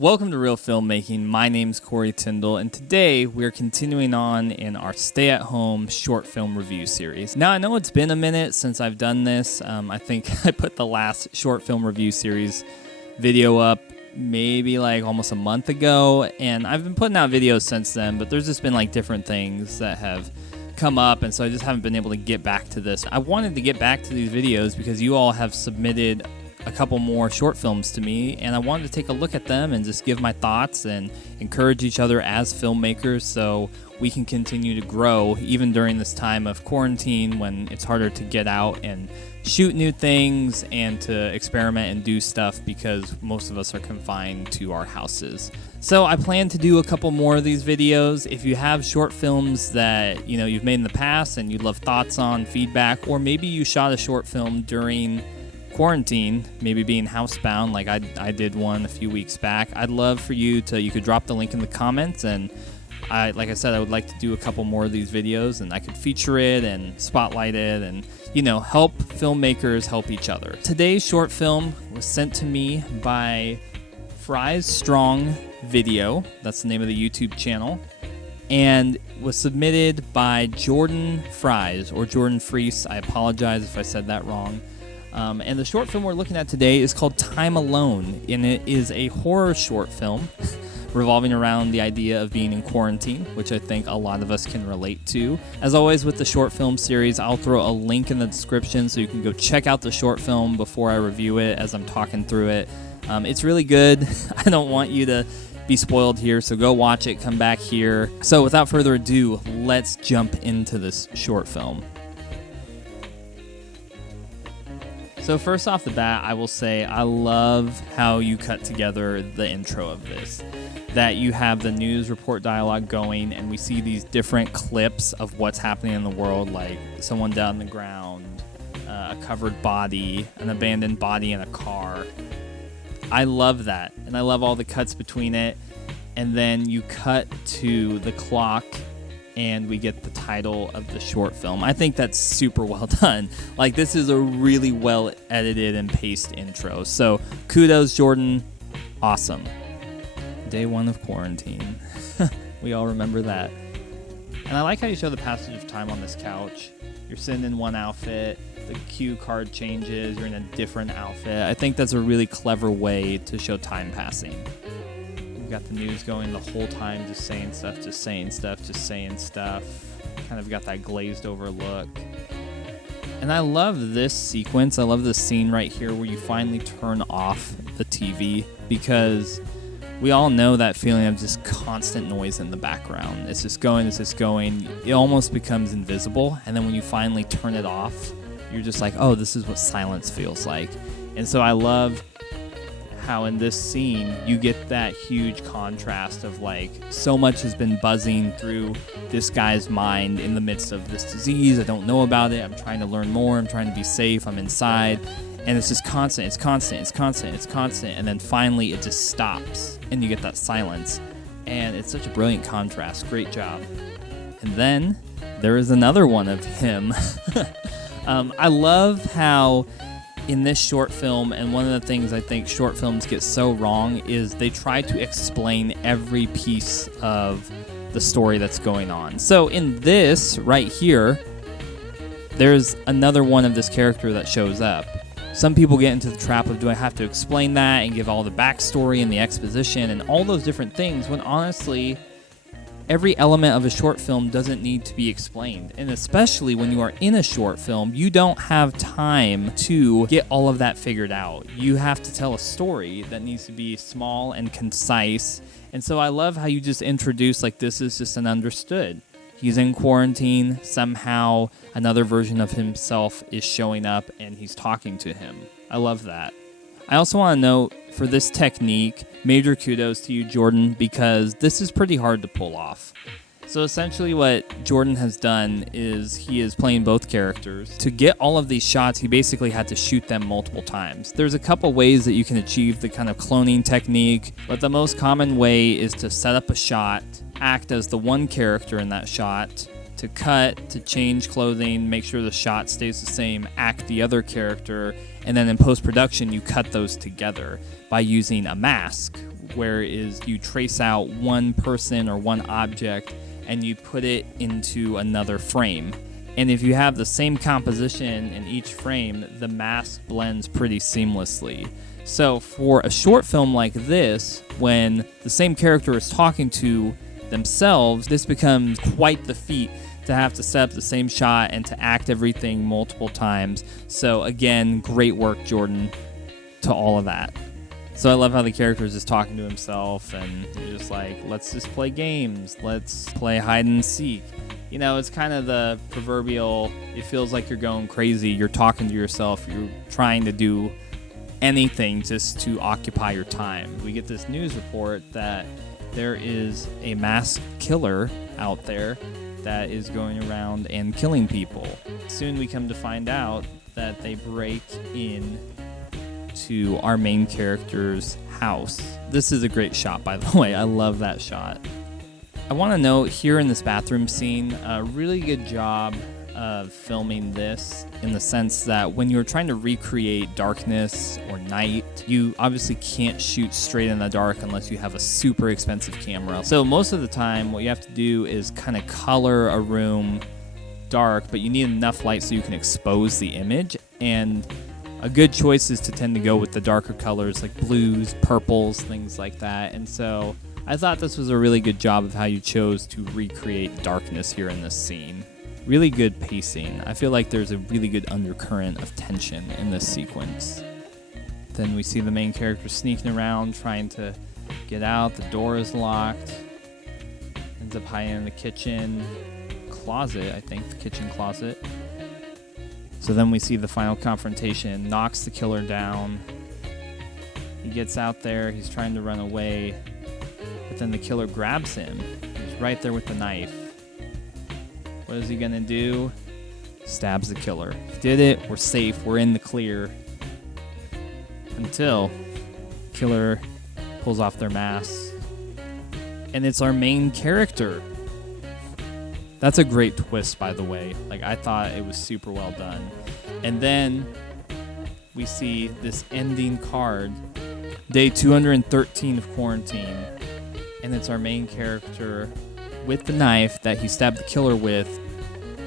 Welcome to Real Filmmaking. My name's Corey Tyndall, and today we're continuing on in our stay-at-home short film review series. Now, I know it's been a minute since I've done this. I think I put the last short film review series video up maybe like almost a month ago, and I've been putting out videos since then, but there's just been like different things that have come up, and so I just haven't been able to get back to this. I wanted to get back to these videos because you all have submitted a couple more short films to me, and I wanted to take a look at them and just give my thoughts and encourage each other as filmmakers so we can continue to grow even during this time of quarantine when it's harder to get out and shoot new things and to experiment and do stuff because most of us are confined to our houses. So I plan to do a couple more of these videos. If you have short films that you've made in the past and you'd love thoughts on, feedback, or maybe you shot a short film during quarantine, maybe being housebound like I did one a few weeks back, I'd love for you could drop the link in the comments, and like I said, I would like to do a couple more of these videos, and I could feature it and spotlight it and help filmmakers help each other. Today's short film was sent to me by Fries Strong Video, that's the name of the YouTube channel, and was submitted by Jordan Fries, or Jordan Freese. I apologize if I said that wrong. And the short film we're looking at today is called Time Alone, and it is a horror short film revolving around the idea of being in quarantine, which I think a lot of us can relate to. As always with the short film series, I'll throw a link in the description so you can go check out the short film before I review it as I'm talking through it. It's really good. I don't want you to be spoiled here, so go watch it, come back here. So without further ado, let's jump into this short film. So first off the bat, I will say I love how you cut together the intro of this. That you have the news report dialogue going, and we see these different clips of what's happening in the world, like someone down on the ground, a covered body, an abandoned body in a car. I love that, and I love all the cuts between it. And then you cut to the clock, and we get the title of the short film. I think that's super well done. Like, this is a really well edited and paced intro. So kudos, Jordan. Awesome. Day one of quarantine. We all remember that. And I like how you show the passage of time on this couch. You're sitting in one outfit, the cue card changes, you're in a different outfit. I think that's a really clever way to show time passing. You've got the news going the whole time, just saying stuff. Kind of got that glazed over look. And I love this sequence. I love this scene right here where you finally turn off the TV, because we all know that feeling of just constant noise in the background. It's just going. It almost becomes invisible. And then when you finally turn it off, you're just like, oh, this is what silence feels like. And so I love how in this scene you get that huge contrast of like so much has been buzzing through this guy's mind in the midst of this disease. I don't know about it. I'm trying to learn more. I'm trying to be safe. I'm inside. And it's just constant. And then finally it just stops and you get that silence. And it's such a brilliant contrast. Great job. And then there is another one of him. I love how in this short film, and one of the things I think short films get so wrong is they try to explain every piece of the story that's going on. So in this right here, there's another one of this character that shows up. Some people get into the trap of, do I have to explain that and give all the backstory and the exposition and all those different things, when honestly, every element of a short film doesn't need to be explained. And especially when you are in a short film, you don't have time to get all of that figured out. You have to tell a story that needs to be small and concise. And so I love how you just introduce, like, this is just an understood. He's in quarantine. Somehow another version of himself is showing up and he's talking to him. I love that. I also want to note, for this technique, major kudos to you, Jordan, because this is pretty hard to pull off. So essentially what Jordan has done is he is playing both characters. To get all of these shots, he basically had to shoot them multiple times. There's a couple ways that you can achieve the kind of cloning technique, but the most common way is to set up a shot, act as the one character in that shot, to cut, to change clothing, make sure the shot stays the same, act the other character, and then in post-production you cut those together by using a mask, where you trace out one person or one object and you put it into another frame. And if you have the same composition in each frame, the mask blends pretty seamlessly. So for a short film like this, when the same character is talking to themselves, this becomes quite the feat to have to set up the same shot and to act everything multiple times. So again, great work, Jordan, to all of that. So I love how the character is just talking to himself and you're just like, let's just play games. Let's play hide and seek. You know, it's kind of the proverbial, it feels like you're going crazy. You're talking to yourself. You're trying to do anything just to occupy your time. We get this news report that there is a mass killer out there that is going around and killing people. Soon we come to find out that they break in to our main character's house. This is a great shot, by the way. I love that shot. I want to note here in this bathroom scene, a really good job of filming this in the sense that when you're trying to recreate darkness or night, you obviously can't shoot straight in the dark unless you have a super expensive camera. So most of the time, what you have to do is kind of color a room dark, but you need enough light so you can expose the image. And a good choice is to tend to go with the darker colors like blues, purples, things like that. And so I thought this was a really good job of how you chose to recreate darkness here in this scene. Really good pacing. I feel like there's a really good undercurrent of tension in this sequence. Then we see the main character sneaking around, trying to get out. The door is locked. Ends up hiding in the kitchen closet, I think, the kitchen closet. So then we see the final confrontation, knocks the killer down. He gets out there, he's trying to run away, but then the killer grabs him. He's right there with the knife. What is he gonna do? Stabs the killer. Did it, we're safe, we're in the clear. Until killer pulls off their mask. And it's our main character. That's a great twist, by the way. Like, I thought it was super well done. And then we see this ending card, day 213 of quarantine, and it's our main character with the knife that he stabbed the killer with,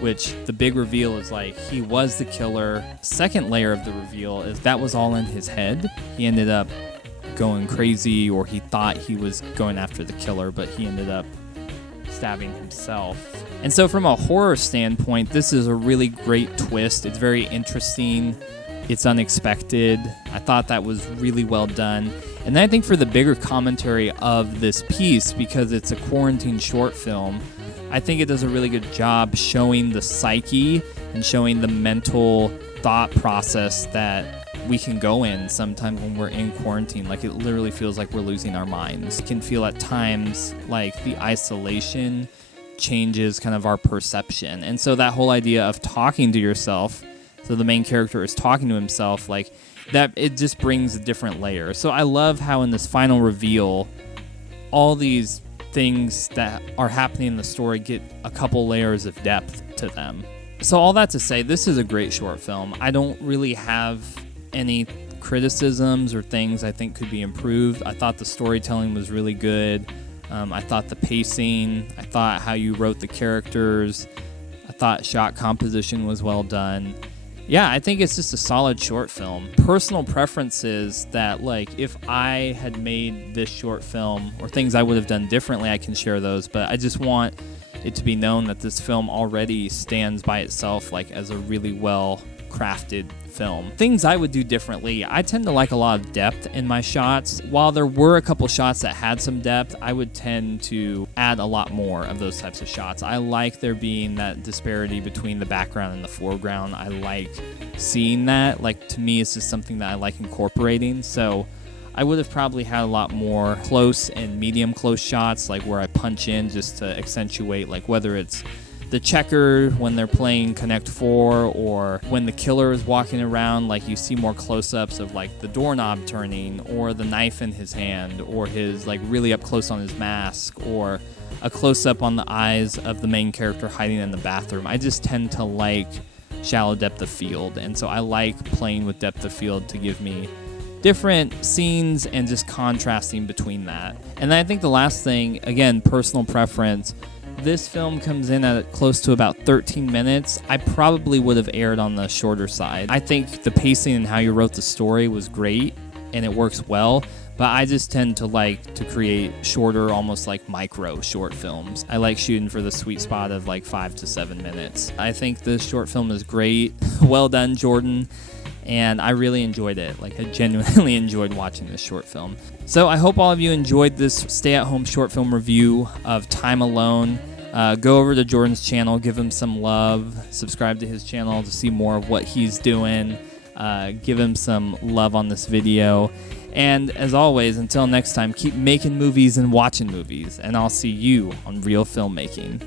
which the big reveal is like he was the killer. Second layer of the reveal is that was all in his head. He ended up going crazy, or he thought he was going after the killer, but he ended up stabbing himself. And so from a horror standpoint, this is a really great twist. It's very interesting. It's unexpected. I thought that was really well done. And then I think for the bigger commentary of this piece, because it's a quarantine short film, I think it does a really good job showing the psyche and showing the mental thought process that we can go in sometimes when we're in quarantine. Like, it literally feels like we're losing our minds. It can feel at times like the isolation changes kind of our perception. And so that whole idea of talking to yourself, so the main character is talking to himself, like that, it just brings a different layer. So I love how in this final reveal, all these things that are happening in the story get a couple layers of depth to them. So all that to say, this is a great short film. I don't really have any criticisms or things I think could be improved. I thought the storytelling was really good. I thought the pacing, I thought how you wrote the characters, I thought shot composition was well done. Yeah, I think it's just a solid short film. Personal preferences that, like, if I had made this short film or things I would have done differently, I can share those, but I just want it to be known that this film already stands by itself, like, as a really well crafted film. Things I would do differently, I tend to like a lot of depth in my shots. While there were a couple shots that had some depth, I would tend to add a lot more of those types of shots. I like there being that disparity between the background and the foreground. I like seeing that. Like, to me, it's just something that I like incorporating. So I would have probably had a lot more close and medium close shots, like where I punch in just to accentuate, like, whether it's the checker when they're playing Connect 4, or when the killer is walking around, like you see more close-ups of like the doorknob turning or the knife in his hand or his like really up close on his mask, or a close-up on the eyes of the main character hiding in the bathroom. I just tend to like shallow depth of field, and so I like playing with depth of field to give me different scenes and just contrasting between that. And then I think the last thing, again, personal preference, this film comes in at close to about 13 minutes. I probably would have erred on the shorter side. I think the pacing and how you wrote the story was great and it works well, but I just tend to like to create shorter, almost like micro short films. I like shooting for the sweet spot of like 5 to 7 minutes. I think this short film is great. Well done, Jordan. And I really enjoyed it. Like, I genuinely enjoyed watching this short film. So I hope all of you enjoyed this stay-at-home short film review of Time Alone. Go over to Jordan's channel, give him some love, subscribe to his channel to see more of what he's doing. Give him some love on this video. And as always, until next time, keep making movies and watching movies. And I'll see you on Real Filmmaking.